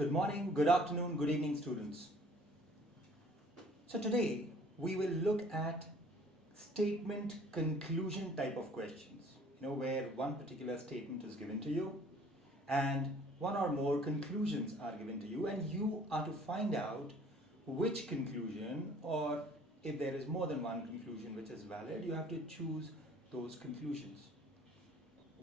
Good morning, good afternoon, good evening, students. So today we will look at statement conclusion type of questions, where one particular statement is given to you and one or more conclusions are given to you, and you are to find out which conclusion, or if there is more than one conclusion which is valid, you have to choose those conclusions.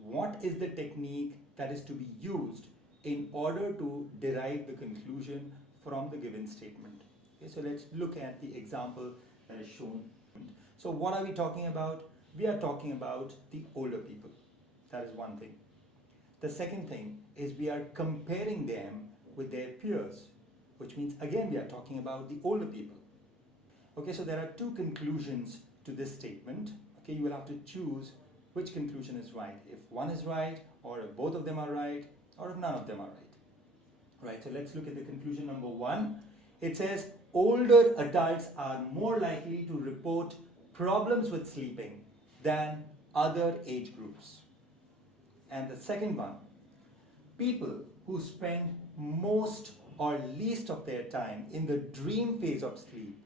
What is the technique that is to be used in order to derive the conclusion from the given statement? Okay, so let's look at the example that is shown. So what are we talking about? We are talking about the older people. That is one thing. The second thing is we are comparing them with their peers, which means again we are talking about the older people. Okay, so there are two conclusions to this statement. Okay, you will have to choose which conclusion is right. If one is right, or if both of them are right, or if none of them are right. Right, so let's look at the conclusion number one. It says older adults are more likely to report problems with sleeping than other age groups. And the second one, people who spend most or least of their time in the dream phase of sleep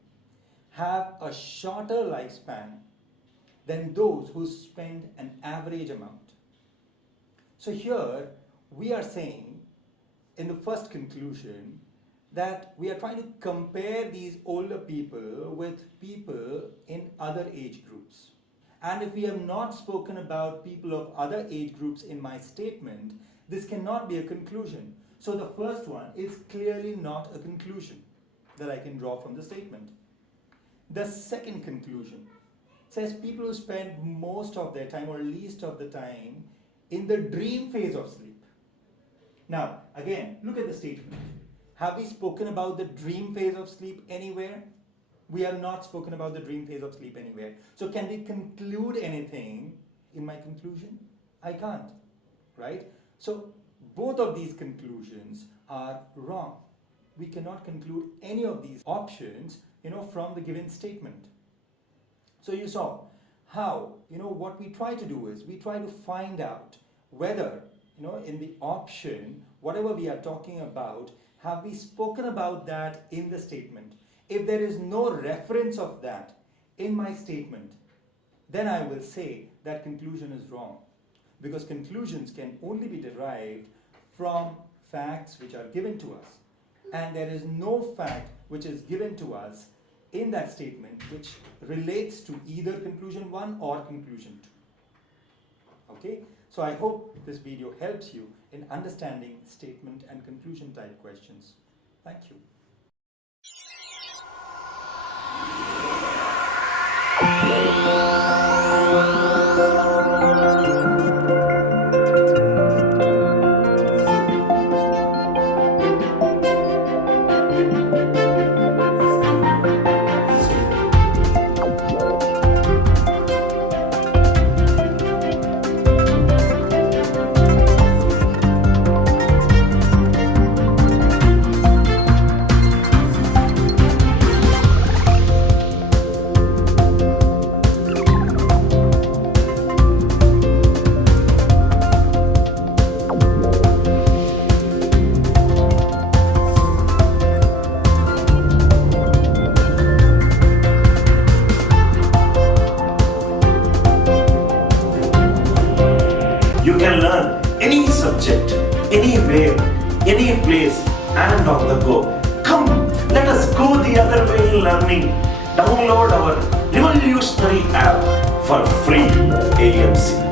have a shorter lifespan than those who spend an average amount. So here we are saying in the first conclusion that we are trying to compare these older people with people in other age groups. And if we have not spoken about people of other age groups in my statement, this cannot be a conclusion. So the first one is clearly not a conclusion that I can draw from the statement. The second conclusion says people who spend most of their time or least of the time in the dream phase of sleep. Now, again, look at the statement. Have we spoken about the dream phase of sleep anywhere? We have not spoken about the dream phase of sleep anywhere. So can we conclude anything in my conclusion? I can't, right? So both of these conclusions are wrong. We cannot conclude any of these options, from the given statement. So you saw how, what we try to do is we try to find out whether, in the option, whatever we are talking about, have we spoken about that in the statement? If there is no reference of that in my statement, then I will say that conclusion is wrong, because conclusions can only be derived from facts which are given to us, and there is no fact which is given to us in that statement which relates to either conclusion 1 or conclusion 2. Okay, so I hope this video helps you in understanding statement and conclusion type questions. Thank you. You can learn any subject, anywhere, any place, and on the go. Come, let us go the other way in learning. Download our revolutionary app for free AMC.